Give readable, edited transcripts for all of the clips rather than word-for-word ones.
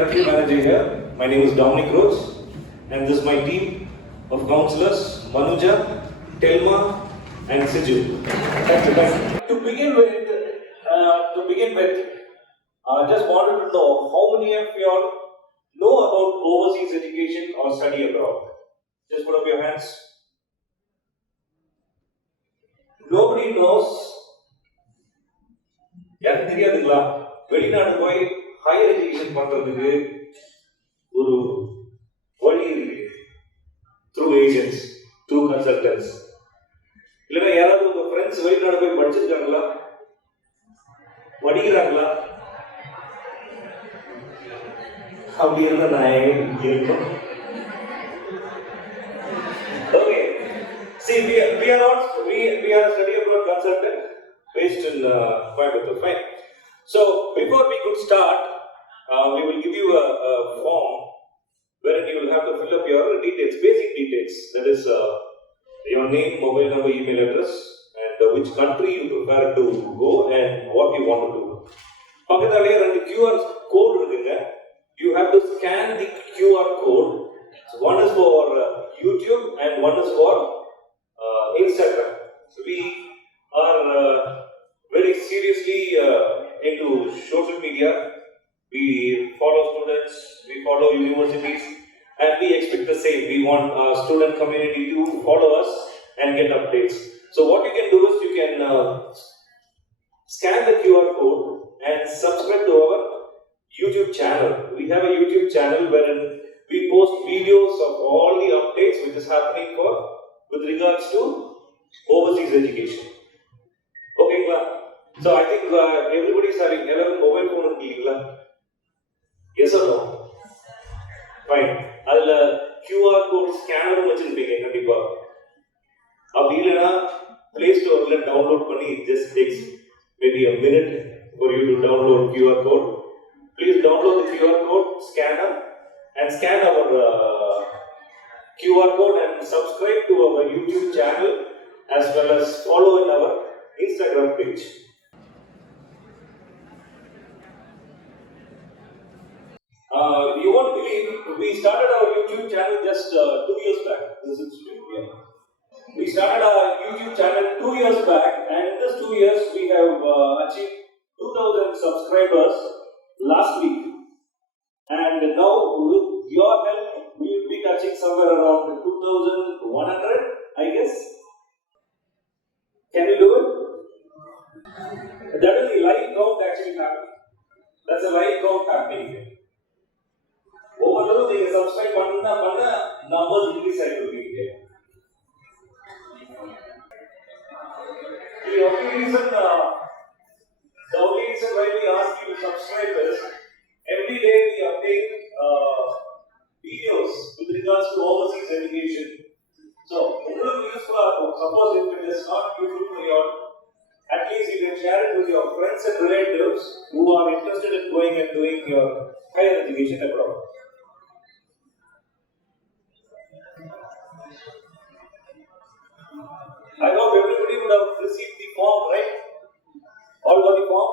Country Manager here. My name is Dominic Rose, and this is my team of counselors, Manuja, Telma, and Siju. Thank you. To begin with, I just wanted to know how many of you all know about overseas education or study abroad. Just put up your hands. Nobody knows. யாருக்கு தெரியாதுங்களா? வெளிநாடு போய் higher education பண்றதுக்கு ஒரு வழி இருக்கு. Through agents, through consultants. இல்லைன்னா யாராவது உங்க ஃப்ரெண்ட்ஸ் வெளிநாடு போய் படிச்சிருக்காங்களா? படிக்கிறாங்களா? அப்படி இருந்தா நான் இருக்கணும். Okay. See, we are a study abroad consultant based in Coimbatore. Fine. So before we could start, we will give you a form wherein you will have to fill up your details, basic details. That is your name, mobile number, email address, and which country you prefer to go and what you want to do. பக்கத்தாலே ரெண்டு QR code இருக்குங்க. You have to scan the QR code. So one is for YouTube and one is for Instagram. So we are very seriously into social media. We follow students, we follow universities, and we expect the same. We want our student community to follow us and get updates. So what you can do is you can scan the QR code and subscribe to our YouTube channel. We have a YouTube channel wherein we post videos of all the updates which is happening with regards to overseas education. Okay, so I think everybody is having a mobile phone. Yes or no? Fine. I'll QR code scanner வச்சிருப்பீங்க அப்படி இல்லைன்னா Play Store download பண்ணி it just takes maybe a minute for you to download QR code. Please download the QR code scanner and scan our QR code and subscribe to our YouTube channel as well as follow in our Instagram page. You won't believe, we started our YouTube channel just 2 years back. We started our YouTube channel 2 years back, and in this 2 years we have achieved 2,000 subscribers last week. And now with your help, we will be touching somewhere around 2,100, I guess. Can we do it? That is the live count actually happening. That's a live count happening here. Overall, they subscribe panna numbers increase ஆயிட்டு The only reason why we ask you to subscribe is every day we update videos with regards to overseas education. So, suppose if it is not useful for you, at least you can share it with your friends and relatives who are interested in going and doing your higher education abroad. I hope everybody would have received the form, right? All got the form?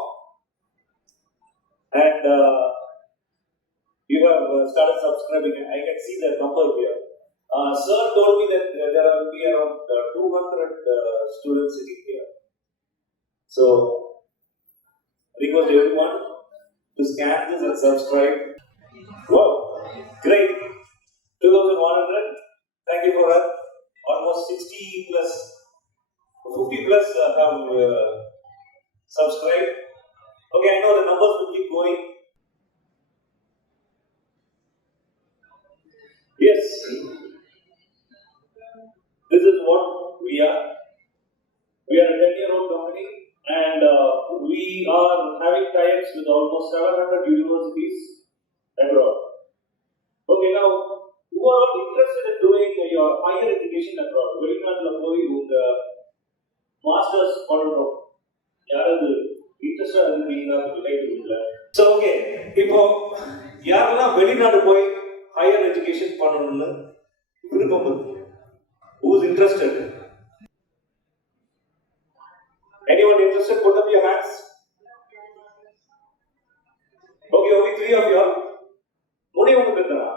And you have started subscribing. I can see that number here. Sir told me that there will be around 200 students sitting here. So, request everyone to scan this and subscribe. Wow, great. 2,100. Thank you for that. Almost 60 plus, 50 plus have subscribed. Okay, I know the numbers will keep going. Yes, this is what we are. We are a 10-year-old company and we are having tie-ups with almost 700 universities abroad. Okay, now, who are all interested in doing your higher education abroad? வெளிநாட்டுல போய் உங்க masters பண்ணணும். யாராவது இன்ட்ரெஸ்டா இருக்கீங்களா? So okay, இப்போ யாரெல்லாம் வெளிநாடு போய் higher education பண்ணணும்னு விருப்பம் இருக்கு? Who is interested? Anyone interested? Put up your hands. Okay, only 3 of you. ஒரே ஒன்று பேசுறா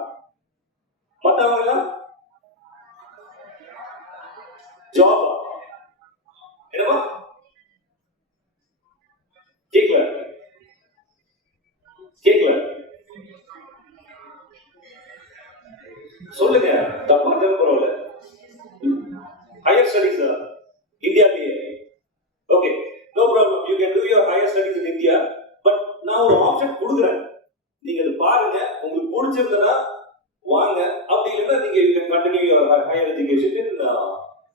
மற்றவங்க ஜாப் என்னவா கேட்கல கேட்கல சொல்லுங்க தப்பா இருந்தாலும் பரவாயில்ல. ஹையர் ஸ்டடிஸ் இந்தியாவிலேயே okay no problem you can do your higher studies in India. But நான் ஒரு ஆப்ஷன் கொடுக்குறேன், நீங்க அது பாருங்க, உங்களுக்கு பிடிச்சிருந்தா வாங்க, அப்படி இல்லைன்னா நீங்க you can continue your higher education in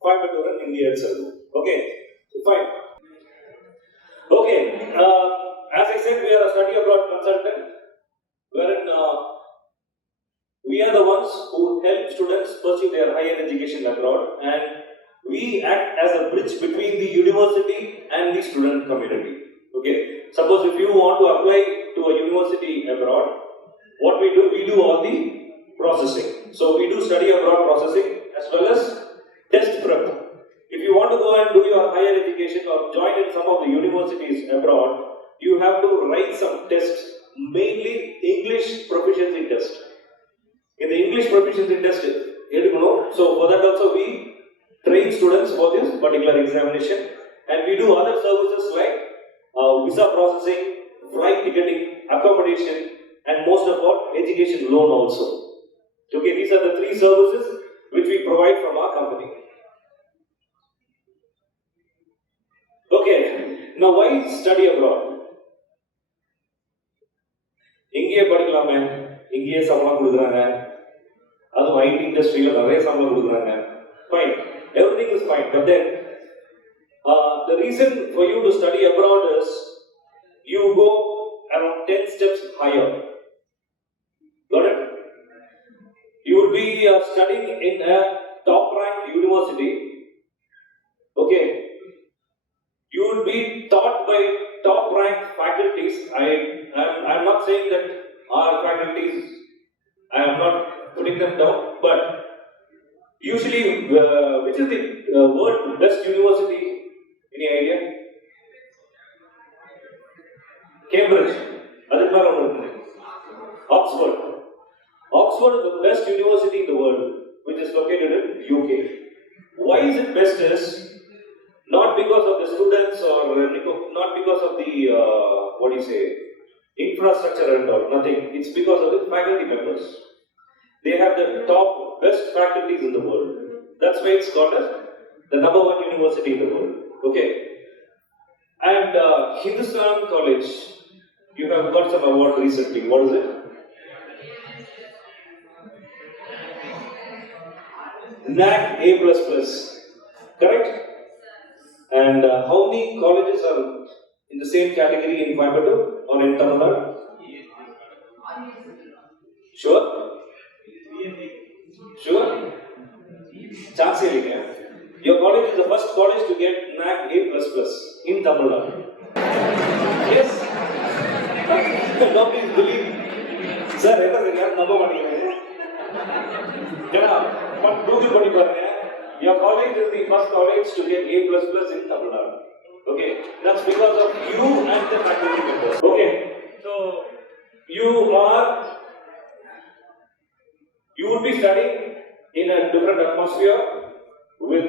Coimbatore and India itself. Okay, fine. Okay, as I said, we are a study abroad consultant, wherein we are the ones who help students pursue their higher education abroad, and we act as a bridge between the university and the student community. Okay, suppose if you want to apply to a university abroad, what we do all the processing. So we do study abroad processing as well as test prep. If you want to go and do your higher education or join in some of the universities abroad, you have to write some tests, mainly English proficiency test. In the English proficiency test, so for that also we train students for this particular examination, and we do other services like visa processing, flight ticketing, accommodation, and most of all education loan also. Okay, these are the three services which we provide from our company. Okay, now why study abroad? இங்கேயே படிக்கலாமே, இங்கேயே சம்பளம் கொடுக்குறாங்க, அதுவும் ID இண்டஸ்ட்ரியில் நிறைய சம்பளம் கொடுக்குறாங்க. Fine, everything is fine, but then the reason for you to study abroad is you go around 10 steps higher. Got it? You will be studying in a top-ranked university. Okay, you will be taught by top-ranked faculties. I am not saying that our faculties, I am not putting them down, but usually, which is the world best university? Any idea? Cambridge. Oxford. Oxford is the best university in the world, which is located in UK. Why is it best is not because of the students or not because of the infrastructure and all, nothing. It's because of the faculty members. They have the top best faculties in the world. That's why it's called as the number one university in the world. Okay. And Hindustan College, you have got some award recently. What is it? NAC A++. Correct? And how many colleges are in the same category in Vibedu or in Tamil Nadu? Sure? Sure? Chance hai. Your college is the first college to get NAC A++ in Tamil Nadu. Yes? Nobody is believing. Sir, number one. Google பண்ணி பாருங்க. Your college is the first college to get A++ in Tamil Nadu. Okay, that's because of you and the faculty members. Okay, so you would be studying in a different atmosphere with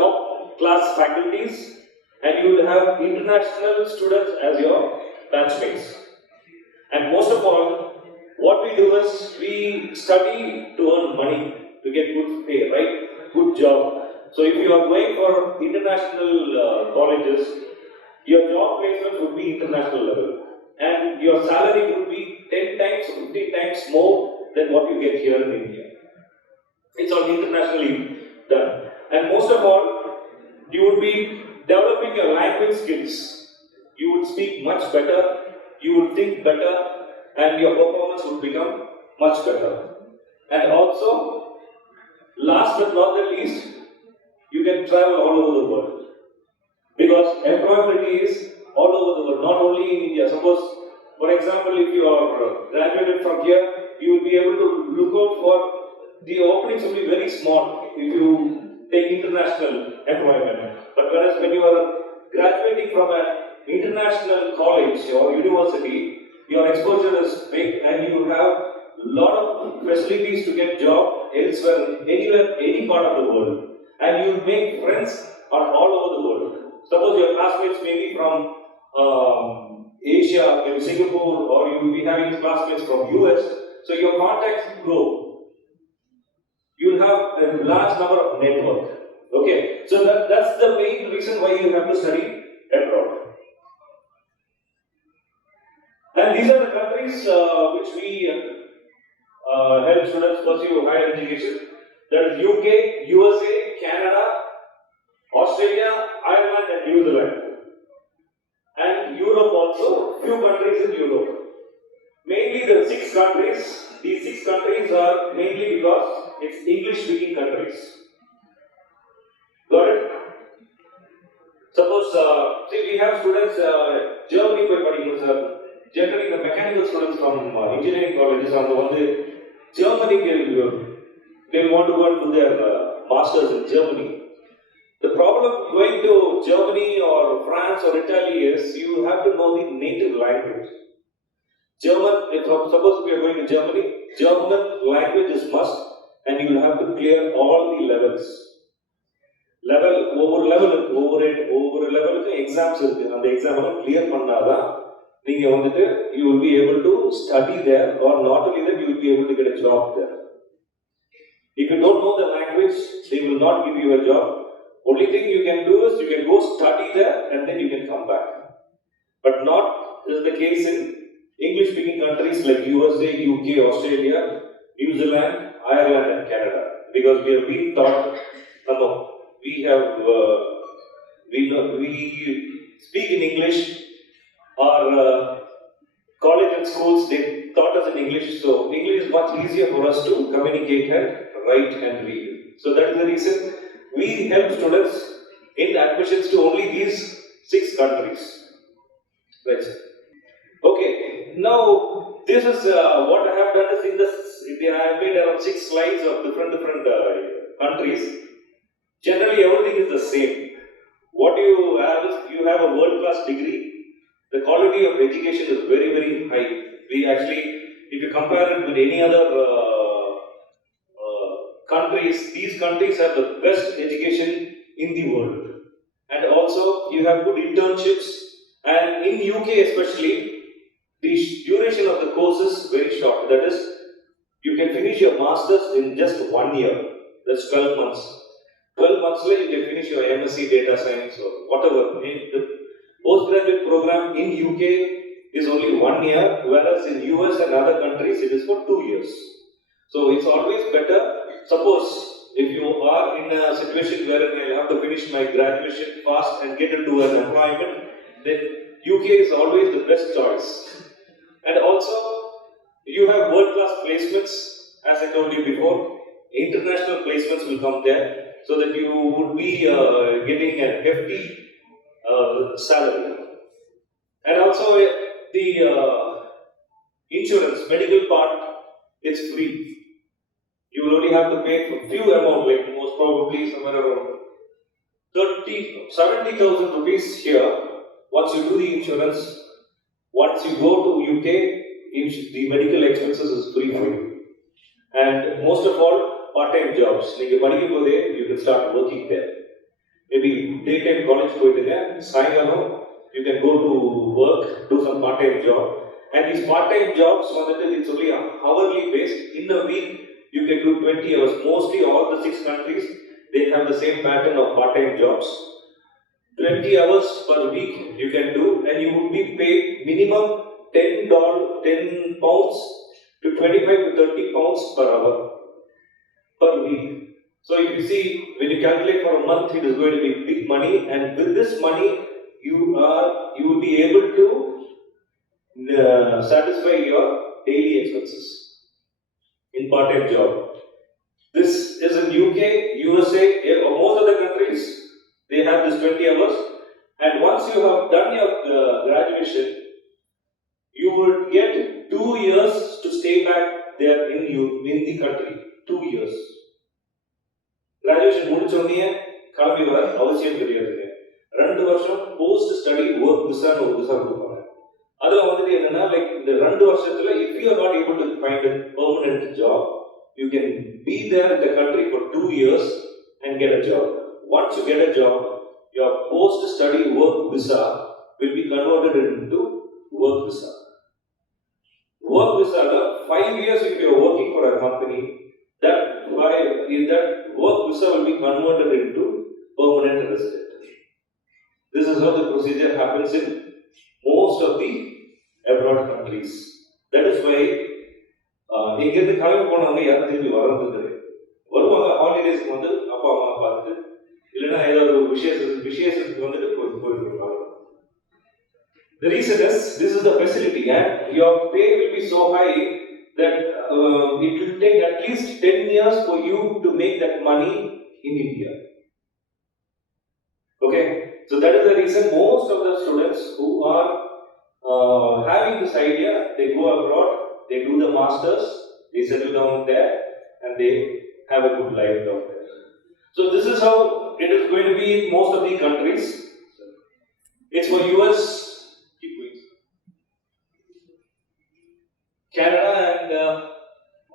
top class faculties, and you will have international students as your batchmates. And most of all, what we do is we study to earn money, to get good pay, right? Good job. So if you are going for international colleges, your job placement would be international level, and your salary would be 10 times, 15 times more than what you get here in India. It's all internationally done. And most of all, you would be developing your language skills. You would speak much better, you would think better, and your performance would become much better. And also, last but not the least, you can travel all over the world. Because employability is all over the world, not only in India. Suppose, for example, if you are graduated from here, you will be able to look out for the openings will be very small if you take international employment. But whereas when you are graduating from an international college or university, your exposure is big and you have a lot facilities to get job elsewhere, anywhere, any part of the world. And you make friends all over the world. Suppose your classmates may be from Asia, maybe Singapore, or you will be having classmates from US. So your contacts grow. You will have a large number of network. Okay, so that's the main reason why you have to study abroad. And these are the countries which we help students pursue higher education. That is UK, USA, Canada, Australia, Ireland, and New Zealand. And Europe also, few countries in Europe. Mainly the 6 countries. These 6 countries are mainly because it's English-speaking countries. Got it? Suppose, see, we have students, Germany, generally the mechanical students from engineering colleges are the ones. Germany, they want to go and do their masters in Germany. The problem going to Germany or France or Italy is you have to know the native language. German, suppose we are going to Germany, German language is must, and you will have to clear all the levels. Over level exams and the exam clear pannada, you will be able to study there, or not only that, you will be able to get a job there. If you don't know the language, they will not give you a job. Only thing you can do is you can go study there and then you can come back. But not is the case in English-speaking countries like USA, UK, Australia, New Zealand, Ireland, and Canada. Because we have been taught, we speak in English. Our college and schools, they taught us in English, so English is much easier for us to communicate and write and read. So that is the reason we help students in admissions to only these 6 countries. Right. Okay, now this is what I have done is I have made around 6 slides of different countries. Generally, everything is the same. What you have is you have a world-class degree. The quality of education is very, very high. We actually, if you compare it with any other countries, these countries have the best education in the world. And also, you have good internships. And in UK especially, the duration of the course is very short. That is, you can finish your masters in just 1 year. That's 12 months. 12 months later, you can finish your MSc data science or whatever. The postgraduate program in UK is only 1 year, whereas in US and other countries it is for 2 years. So it's always better. Suppose if you are in a situation where I have to finish my graduation fast and get into an employment, then UK is always the best choice. And also, you have world-class placements, as I told you before. International placements will come there, so that you would be getting a hefty salary. And also the insurance, medical part, it's free. You will only have to pay a few amount, like most probably somewhere around 70,000 rupees here. Once you do the insurance, once you go to UK, the medical expenses is free for you. And most of all, part-time jobs. You can start working there. Maybe daytime college you can go to work, do some part-time job. And these part-time jobs, it's only hourly based. In a week, you can do 20 hours. Mostly all the 6 countries, they have the same pattern of part-time jobs. 20 hours per week you can do, and you would be paid minimum $10 pounds to 25 to 30 pounds per hour per week. So if you see, when you calculate for a month, it is going to be big money, and with this money, you will be able to satisfy your daily expenses in part-time job. This is in UK, USA, or most of the countries. They have this 20 hours, and once you have done your graduation, you would get 2 years to stay back there in the country. 2 years. Graduation முடிச்சோடனே கிளம்பி வர அவசியம் கிடையாதுங்க. 2 வருஷம் post study work விசான்னு ஒரு visa கொடுப்பாங்க. அதுல என்னன்னா லைக் இந்த 2 வருஷத்துல if you are not able to find a permanent job, you can be there in the country for 2 years and get a job. Once you get a job, your post-study work visa will be converted into work visa. Work visa, 5 years if you are working for a company, that work visa will be converted into permanent resident. This is how the procedure happens in most of the abroad countries. That is why இங்கிருந்து கிளம்பி போனவங்க யாரும் திரும்பி வர்றது கிடையாது. வருவாங்க ஹாலிடேஸ்க்கு வந்து அப்பா அம்மா பார்த்துட்டு இல்லைன்னா ஏதாவது ஒரு விசேஷத்துக்கு வந்துட்டு போயிருக்காங்க. The reason is this is the facility and your pay will be so high that it will take at least 10 years for you to make that money in India. Okay, so that is the reason most of the students who are having this idea, they go abroad, they do the masters, they settle down there, and they have a good life down there. So this is how it is going to be in most of the countries. It's for US, Canada, and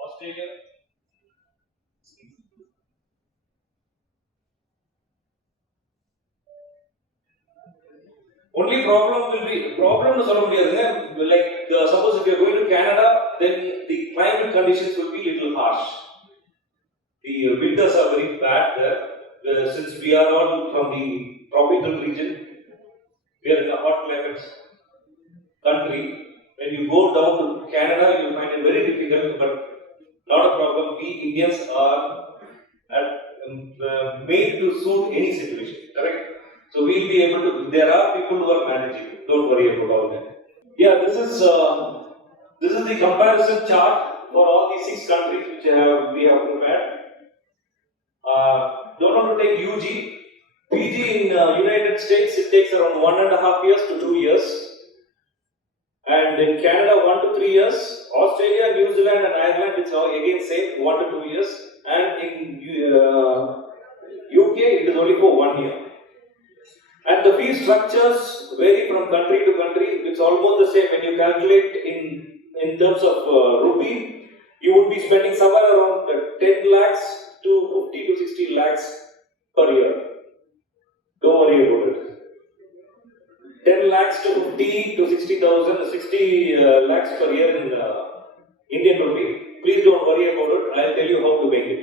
Australia. Only problem will be like suppose if you are going to Canada, then the climate conditions will be little harsh. The winters are very bad there. Since we are all from the tropical region, we are in a hot climate country. When you go down to Canada, you will find it very difficult, but not a problem. We Indians are made to suit any situation, correct? So we will be able to. There are people who are managing. Don't worry about all that. Yeah, this is the comparison chart for all these 6 countries which we have prepared. Don't want to take UG. PG in United States, it takes around 1.5 years to 2 years. And in Canada, 1 to 3 years. Australia, New Zealand and Ireland, it's again same, 1 to 2 years. And in UK, it is only for 1 year. And the fee structures vary from country to country. It's almost the same. When you calculate in terms of rupee, you would be spending somewhere around 10 lakhs to 50 to 60 lakhs per year. Don't worry about it. 10 lakhs to 50 to 60 lakhs per year in Indian rupee. Please don't worry about it. I'll tell you how to make it.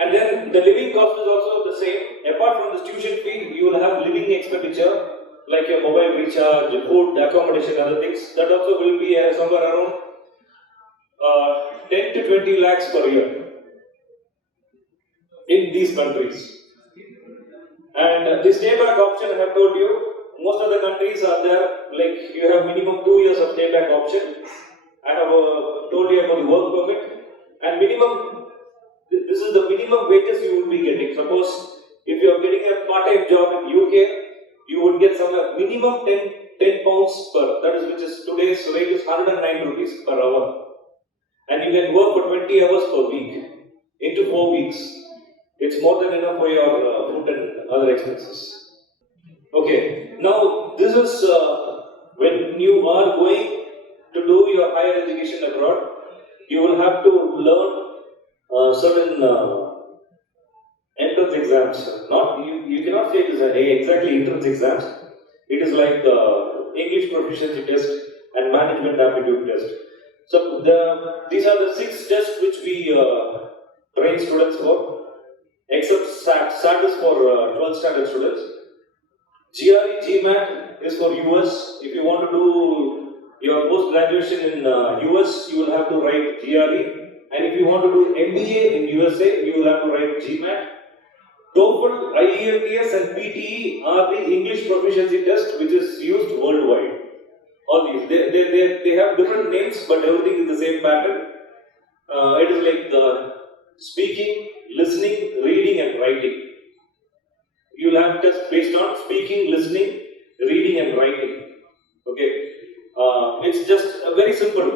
And then the living cost is also the same. Apart from the tuition fee, you will have living expenditure like your mobile recharge, food, accommodation, other things. That also will be somewhere around 10 to 20 lakhs per year in these countries. And the stay back option, I have told you, most of the countries are there, like you have minimum 2 years of stay back option. I have told you about the work permit and minimum. This is the minimum wages you will be getting. Suppose if you are getting a part-time job in UK, you would get somewhere minimum 10 pounds per. That is which is today's rate is 109 rupees per hour, and you can work for 20 hours per week into 4 weeks. It's more than enough for your food and other expenses. Okay, now this is when you are going to do your higher education abroad, you will have to learn certain entrance exams. You cannot say it is exactly entrance exams. It is like English proficiency test and management aptitude test. So these are the 6 tests which we train students for. Except SAT is for 12th standard students. GRE, GMAT is for US. If you want to do your post-graduation in US, you will have to write GRE. And if you want to do MBA in USA, you will have to write GMAT. TOEFL, IELTS and PTE are the English proficiency test which is used worldwide. All these, they have different names, but everything is the same pattern. It is like speaking, listening, reading and writing. You will have tests based on speaking, listening, reading and writing. Okay, it's just very simple.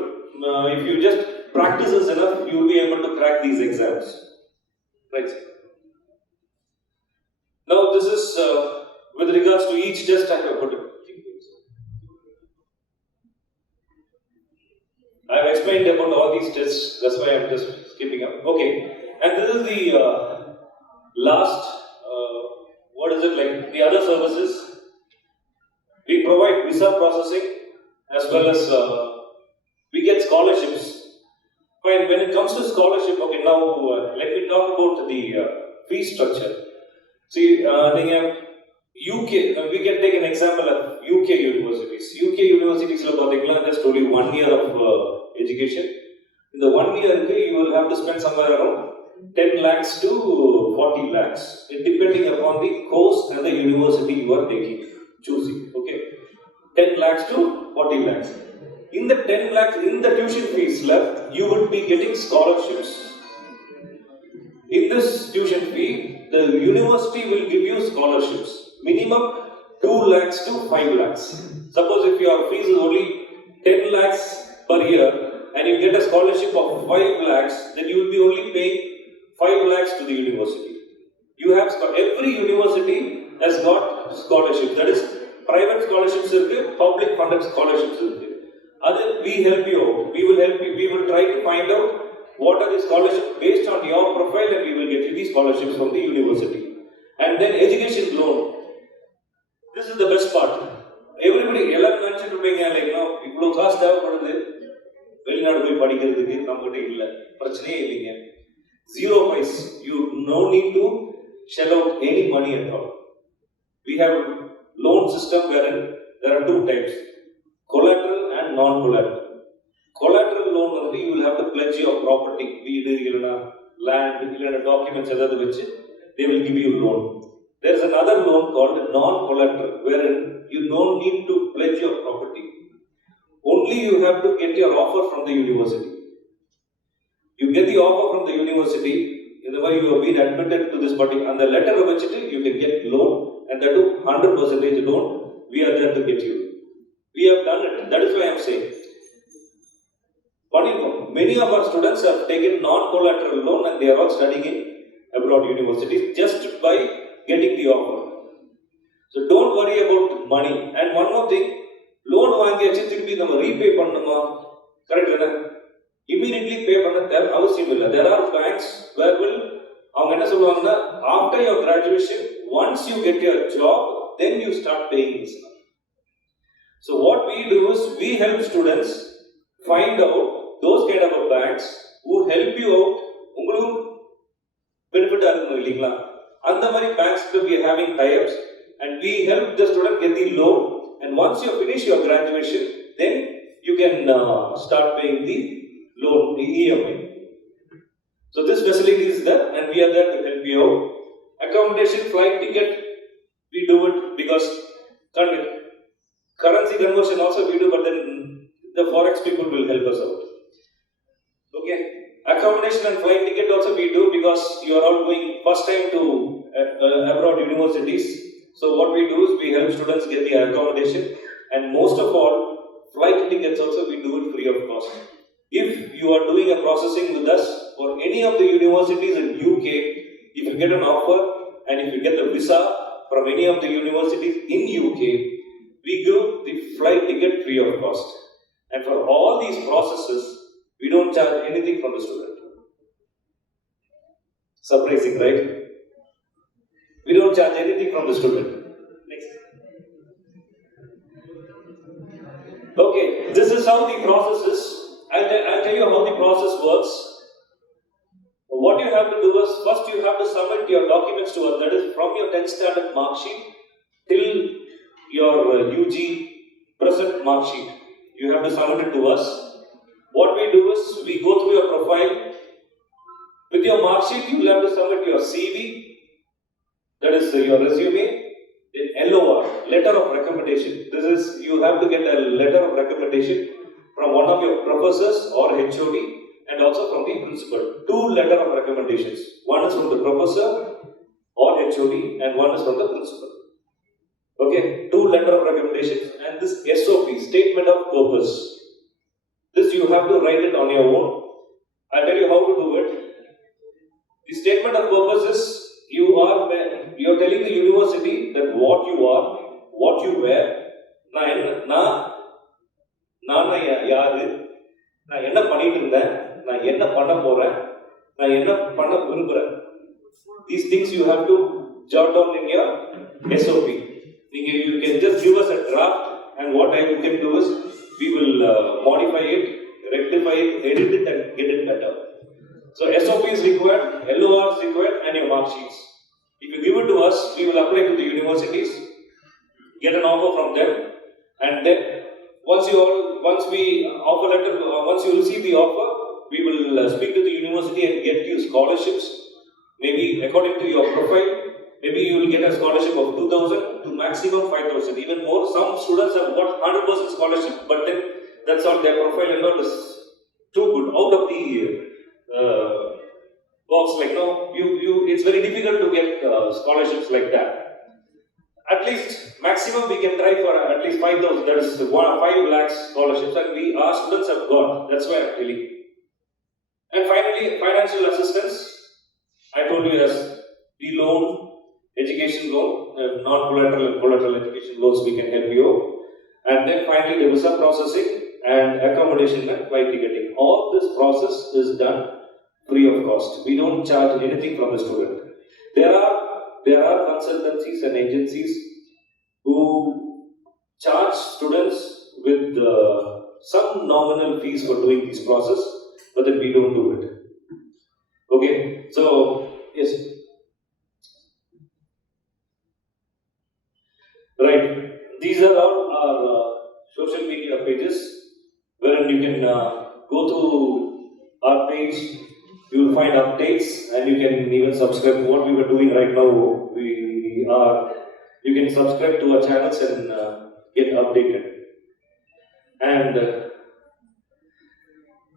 If you just practice this enough, you will be able to crack these exams. Right. Now this is with regards to each test I have put it. I have explained about all these tests. That's why I am just keeping up. Okay, and this is the last, what is it like, the other services. We provide visa processing as well as we get scholarships. Fine, when it comes to scholarship, okay, now let me talk about the fee structure. See, UK, we can take an example of UK universities. UK universities, just only 1 year of education. In the 1 year, you will have to spend somewhere around 10 lakhs to 40 lakhs, depending upon the course and the university you are choosing. Okay, 10 lakhs to 40 lakhs. In the 10 lakhs, in the tuition fees left, you would be getting scholarships. In this tuition fee, the university will give you scholarships. Minimum 2 lakhs to 5 lakhs. Suppose if your fees is only 10 lakhs per year and you get a scholarship of 5 lakhs, then you will be only paying 5 lakhs to the university. You have every university has got scholarships. That is, private scholarships, public funded scholarships. We help you out. We will help you. We will try to find out what are the scholarships based on your profile, and we will get you the scholarships from the university. And then education loan. This is the best part. Everybody, எல்லாரும் நினைச்சிட்டு இருப்பீங்க, like, no, இவ்வளவு காசு தேவைப்படுது, வெளிநாடு போய் படிக்கிறதுக்கு நம்மகிட்ட இல்ல, பிரச்சனையே இல்லைங்க. 0 price. You no need to shell out any money at all. We have loan system wherein there are 2 types: collateral and non-collateral. Collateral loan, you will have to pledge your property, land, documents, they will give you loan. There is another loan called non-collateral, wherein you don't need to pledge your property. Only you have to get your offer from the university. You get the offer from the university, in the way you have been admitted to this party, and the letter of which you can get loan, and that to 100% loan, we are there to get you. We have done it. That is why I am saying. Many of our students have taken non-collateral loan and they are all studying in abroad universities just by getting the offer. So don't worry about money. And one more thing, loan வாங்கியாச்சு திருப்பி நம்ம repay பண்ணணுமா? Correct தானே? Immediately pay பண்ண அவசியம் இல்லை. There are banks where அவங்க என்ன சொல்லுவாங்கன்னா, after your graduation, once you get your job, then you start paying this. So what we do is we help students find out those kind of banks who help you out. உங்களுக்கு benefit ஆகுது இல்லீங்களா? அந்த மாதிரி banks we are having tie-ups, and we help the student get the loan, and once you finish your graduation, then you can start paying the loan, the EMI. So this facility is there, and we are there to help you out. Accommodation, flight ticket, we do it because currency conversion also we do, but then the forex people will help us out. Okay, accommodation and flight ticket also we do because you are all going first time to abroad universities. So what we do is we help students get the accommodation, and most of all, flight tickets also we do it free of cost. If you are doing a processing with us for any of the universities in UK, if you get an offer and if you get the visa from any of the universities in UK, we give the flight ticket free of cost. And for all these processes, we don't charge anything from the student. Surprising, right? We don't charge anything from the student. Next. Okay, this is how the process is. I'll tell you how the process works. What you have to do is, first you have to submit your documents to us, that is from your 10th standard mark sheet till your UG present mark sheet. You have to submit it to us. What we do is, we go through your profile. With your mark sheet, you will have to submit your CV, that is your resume, then LOR, letter of recommendation. This is, you have to get a letter of recommendation from one of your professors or HOD, and also from the principal. 2 letter of recommendations. One is from the professor or HOD, and one is from the principal. Okay, 2 letter of recommendations, and this SOP, statement of purpose. This you have to write it on your own. I'll tell you how to do it. The statement of purpose is, you are telling the university that what you are, what you wear, நான் யாரு, நான் என்ன பண்ணிட்டு இருந்தேன், நான் என்ன பண்ண போறேன், நான் என்ன பண்ண விரும்புறேன். These things you have to jot down in your SOP. You can just give us a draft, and what I can do is we will modify it, rectify it, edit it, and get it better. So SOP is required, LOR is required, and your mark sheets. If you give it to us, we will apply to the universities, get an offer from them, and then once you receive the offer, we will speak to the university and get you scholarships. Maybe according to your profile, maybe you will get a scholarship of 2,000 to maximum 5,000, even more. Some students have got 100% scholarship, but then that's not their profile and all is too good, out of the box. Like no, it's very difficult to get scholarships like that. At least maximum we can try for at least 5,000. That is 5 lakhs scholarships, and our students have got. That's why I'm telling. And finally, financial assistance. I told you as the loan, education loan, non-collateral and collateral education loans we can help you. And then finally, the visa processing and accommodation and flight ticketing. All this process is done free of cost. We don't charge anything from the student. There are consultancies and agencies who charge students with some nominal fees for doing this process, but then we don't do it. Okay, so yes, right. These are all our social media pages, wherein you can go to our page. You will find updates, and you can even subscribe to what we were doing right now. You can subscribe to our channels and get updated. And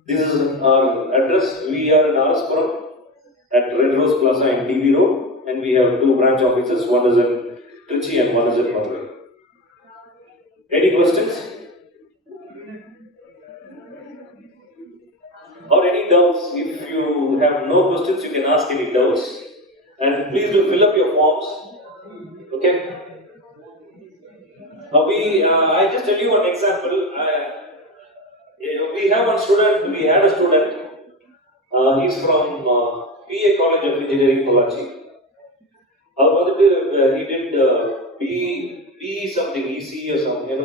this is our address. We are in Araspuram at Red Rose Plaza in TV Road, and we have 2 branch offices. One is in Trichy and one is in Madurai. Any questions? Or any doubts? If you have no questions, you can ask any doubts. And please do fill up your forms. Okay? I just tell you one example. We had a student. He's from PA College of Engineering, Pollachi. He did PE something, EC or something.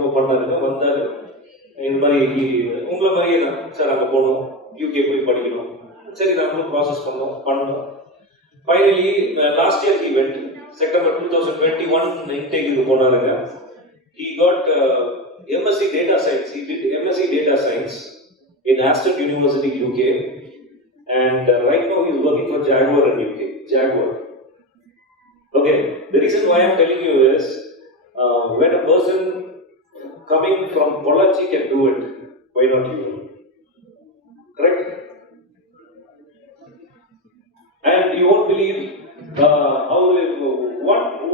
உங்களை மாதிரியே தான் sir அங்கே போகணும், UK போய் படிக்கணும். சரி, நாங்களும் process பண்ணோம். Finally last year he went, September 2021 இன்டேக்கு போனாருங்க. He got MSc Data Science. He did MSc Data Science in Aston University, UK. And right now he is working for Jaguar in UK. Jaguar. Okay, the reason why I am telling you is, when a person coming from Pollachi can do it, why not you? Correct? And you won't believe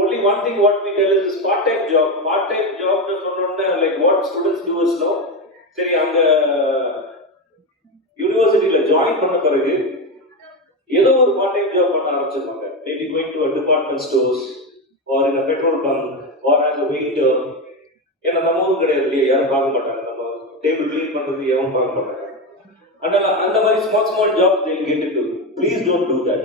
only one thing what we tell is this part-time job. Part-time job is like what students do is now. சரி, அங்க யூனிவர்சிட்டியில join பண்ண பிறகு ஏதோ ஒரு part-time job பண்ண ஆரம்பிச்சிருப்பாங்க. Maybe going to a department stores or in a petrol bunk or as a waiter. ஏன்னா நம்ம ஊருக்கு கிடையாது இல்லையா, யாரும் பார்க்க மாட்டாங்க. நம்ம டேபிள் கிளீன் பண்றது யாரும் பார்க்க மாட்டாங்க. அதனால அந்த மாதிரி small job they get into. Please don't do that.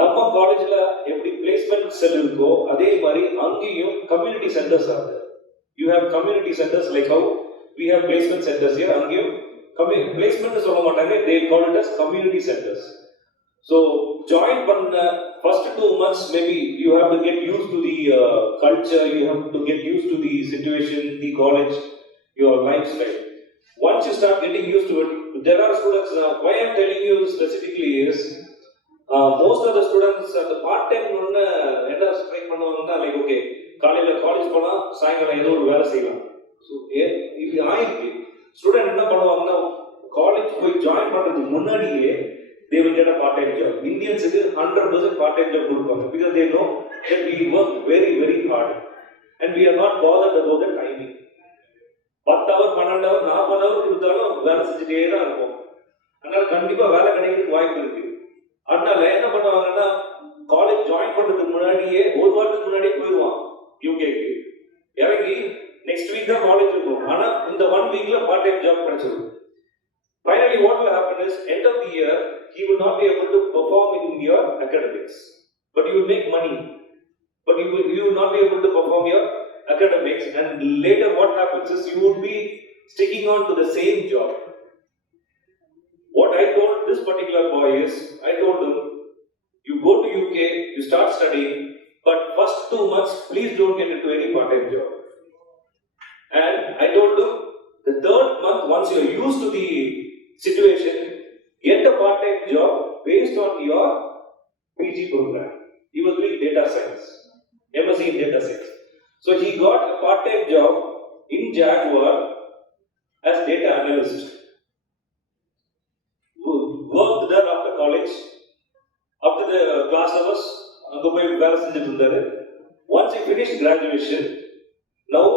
நம்ம காலேஜ்ல எப்படி பிளேஸ்மெண்ட் செல் இருக்கோ அதே மாதிரி அங்கேயும் கம்யூனிட்டி சென்டர்ஸ் ஆகுது. You have community centers like how we have placement centers here. அங்கேயும் placement சொல்ல மாட்டாங்க, they call it as community centers. So join பண்ண first 2 months maybe you have to get used to the culture, you have to get used to the situation, the college, your lifestyle. Once you start getting used to it, there are students. Why I am telling you specifically is most of the students the part time என்ன strike பண்ணுவாங்கன்னா, like okay காலையில college போனா சாயங்காலம் ஏதோ ஒரு வேலை செய்யலாம். So இது ஆயிருக்கு. ஸ்டூடெண்ட் என்ன பண்ணுவாங்கன்னா, காலேஜ் போய் ஜாயின் பண்றதுக்கு முன்னாடியே they will get a part-time job. Indians is 100% part-time job கொடுப்பாங்க, because they know that we work very very hard and we are not bothered about the timing. 10 hour 12 hour 40 hour கொடுத்தாலும் வேலை செஞ்சுட்டே தான் இருக்கும். அதனால கண்டிப்பா வேலை கிடைக்கிறதுக்கு வாய்ப்பு இருக்கு. அதனால என்ன பண்ணுவாங்கன்னா, காலேஜ் ஜாயின் பண்றதுக்கு முன்னாடியே ஒரு வாரத்துக்கு முன்னாடியே போயிடுவான் யூகேக்கு. இறங்கி நெக்ஸ்ட் வீக் தான் காலேஜ் இருக்கும். ஆனா இந்த 1 வீக்ல பார்ட் டைம் ஜாப் கிடைச்சிடும். Finally, what will happen is, end of the year, he will not be able to perform in your academics. But you will make money. But you will not be able to perform your academics, and later what happens is you would be sticking on to the same job. What I told this particular boy is, I told him, you go to UK, you start studying, but first 2 months, please don't get into any part-time job. And I told him, the third month, once you are used to the situation, get a part-time job based on your PG program. He was doing data science, MSc in data science. So he got a part-time job in Jaguar as data analyst. Worked there after college, after the class hours, once he finished graduation, now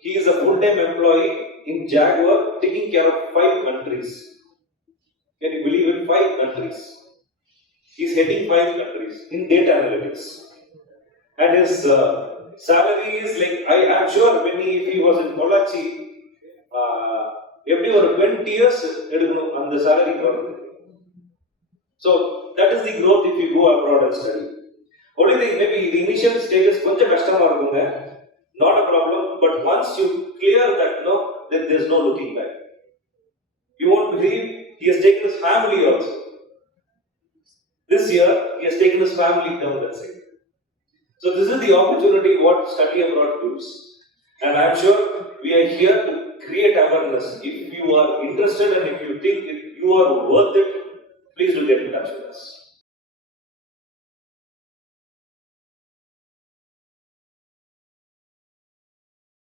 he is a full-time employee in Jaguar taking care of 5 countries. Can you believe it? 5 countries. He is heading 5 countries in data analytics. And his salary is like, I am sure if he was in Pollachi, every 20 years, and the salary. So that is the growth if you go abroad and study. Only thing, maybe the initial stages, not a problem, but once you clear that, then there is no looking back. You won't believe, he has taken his family also. This year, he has taken his family down that side. So this is the opportunity what study abroad gives. And I am sure we are here to create awareness. If you are interested and if you think you are worth it, please do get in touch with us.